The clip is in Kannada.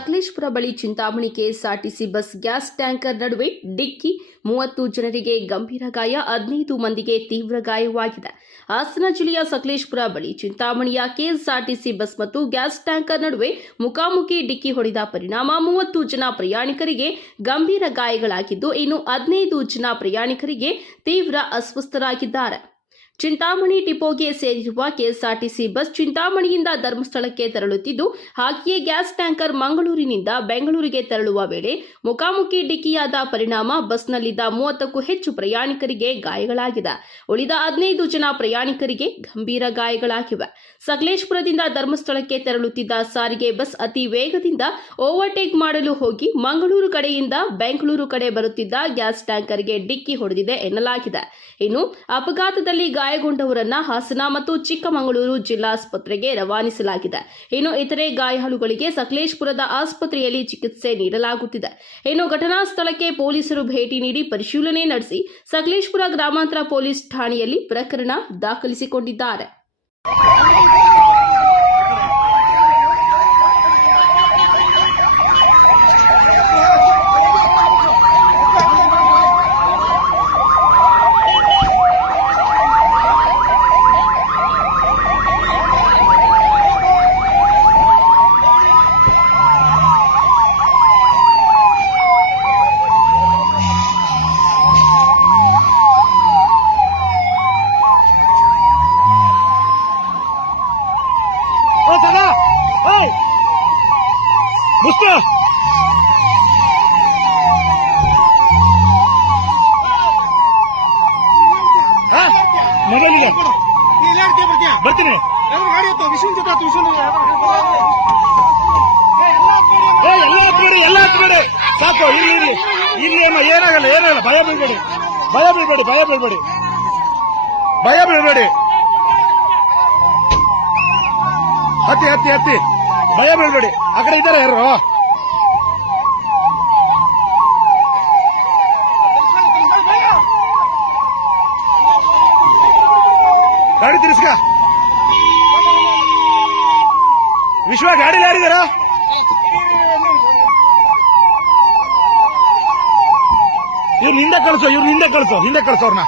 ಸಕಲೇಶ್ಪುರ ಬಳಿ Chintamani KSRTC bus, gas tanker ನಡುವೆ ಡಿಕ್ಕಿ. ಮೂವತ್ತು ಜನರಿಗೆ ಗಂಭೀರ ಗಾಯ, ಹದಿನೈದು ಮಂದಿಗೆ ತೀವ್ರ ಗಾಯವಾಗಿದೆ. ಹಾಸನ ಜಿಲ್ಲೆಯ ಸಕಲೇಶ್ಪುರ ಬಳಿ ಚಿಂತಾಮಣಿಯ ಕೆಎಸ್ಆರ್ಟಿಸಿ ಬಸ್ ಮತ್ತು ಗ್ಯಾಸ್ ಟ್ಯಾಂಕರ್ ನಡುವೆ ಮುಖಾಮುಖಿ ಡಿಕ್ಕಿ ಹೊಡೆದ ಪರಿಣಾಮ ಮೂವತ್ತು ಜನ ಪ್ರಯಾಣಿಕರಿಗೆ ಗಂಭೀರ ಗಾಯಗಳಾಗಿದ್ದು, ಇನ್ನು ಹದಿನೈದು ಜನ ಪ್ರಯಾಣಿಕರಿಗೆ ತೀವ್ರ ಅಸ್ವಸ್ಥರಾಗಿದ್ದಾರೆ. ಚಿಂತಾಮಣಿ ಡಿಪೋಗೆ ಸೇರಿರುವ ಕೆಎಸ್ಆರ್ಟಿಸಿ ಬಸ್ ಚಿಂತಾಮಣಿಯಿಂದ ಧರ್ಮಸ್ಥಳಕ್ಕೆ ತೆರಳುತ್ತಿದ್ದು, ಹಾಗೆಯೇ ಗ್ಯಾಸ್ ಟ್ಯಾಂಕರ್ ಮಂಗಳೂರಿನಿಂದ ಬೆಂಗಳೂರಿಗೆ ತೆರಳುವ ವೇಳೆ ಮುಖಾಮುಖಿ ಡಿಕ್ಕಿಯಾದ ಪರಿಣಾಮ ಬಸ್ನಲ್ಲಿದ್ದ ಮೂವತ್ತಕ್ಕೂ ಹೆಚ್ಚು ಪ್ರಯಾಣಿಕರಿಗೆ ಗಾಯಗಳಾಗಿದೆ ಉಳಿದ ಹದಿನೈದು ಜನ ಪ್ರಯಾಣಿಕರಿಗೆ ಗಂಭೀರ ಗಾಯಗಳಾಗಿವೆ. ಸಕಲೇಶ್ಪುರದಿಂದ ಧರ್ಮಸ್ಥಳಕ್ಕೆ ತೆರಳುತ್ತಿದ್ದ ಸಾರಿಗೆ ಬಸ್ ಅತಿ ವೇಗದಿಂದ ಓವರ್ಟೇಕ್ ಮಾಡಲು ಹೋಗಿ ಮಂಗಳೂರು ಕಡೆಯಿಂದ ಬೆಂಗಳೂರು ಕಡೆ ಬರುತ್ತಿದ್ದ ಗ್ಯಾಸ್ ಟ್ಯಾಂಕರ್ಗೆ ಡಿಕ್ಕಿ ಹೊಡೆದಿದೆ ಎನ್ನಲಾಗಿದೆ. ಇನ್ನು ಅಪಘಾತದಲ್ಲಿ ಗಾಯಗೊಂಡವರನ್ನ ಹಾಸನ ಮತ್ತು ಚಿಕ್ಕಮಗಳೂರು ಜಿಲ್ಲಾಸ್ಪತ್ರೆಗೆ ರವಾನಿಸಲಾಗಿದೆ. ಇನ್ನು ಇತರೆ ಗಾಯಾಳುಗಳಿಗೆ ಸಕಲೇಶ್ಪುರದ ಆಸ್ಪತ್ರೆಯಲ್ಲಿ ಚಿಕಿತ್ಸೆ ನೀಡಲಾಗುತ್ತಿದೆ. ಇನ್ನು ಘಟನಾ ಸ್ಥಳಕ್ಕೆ ಪೊಲೀಸರು ಭೇಟಿ ನೀಡಿ ಪರಿಶೀಲನೆ ನಡೆಸಿ ಸಕಲೇಶ್ಪುರ ಗ್ರಾಮಾಂತರ ಪೊಲೀಸ್ ಠಾಣೆಯಲ್ಲಿ ಪ್ರಕರಣ ದಾಖಲಿಸಿಕೊಂಡಿದ್ದಾರೆ. ಮುಸ್ತ! ಮೊಬೈಲಿಗೆ ಬರ್ತೀನಿ. ಎಲ್ಲ ಹತ್ಬೇಡಿ ಎಲ್ಲ ಹತ್ಬೇಡಿ ಸಾಕು, ಇಲ್ಲಿ ಇಲ್ಲಿ. ಇಲ್ಲಿ ಅಮ್ಮ ಏನಾಗಲ್ಲ ಏನಾಗಲ್ಲ. ಭಯ ಬೀಳ್ಬೇಡಿ. ಭಯ ಬೀಳ್ಬೇಡಿ ಭಯ ಬೀಳ್ಬೇಡಿ. ಭಯ ಬೀಳ್ಬೇಡಿ. ಹತ್ತಿ ಹತ್ತಿ ಹತ್ತಿ. ಭಯ ಬೀಳ್ಬೇಡಿ. ಆ ಕಡೆ ಇದ್ದಾರೆ ಯಾರು? ಗಾಡಿ ತಿರ್ಸ್ಕ. ವಿಶ್ವ ಗಾಡಿ ಯಾರಿದಾರ? ಇವ್ರು ಹಿಂದೆ ಕಳಿಸೋ, ಇವ್ರು ಹಿಂದೆ ಕಳಿಸೋ, ಹಿಂದೆ ಕಳ್ಸೋರ್ನ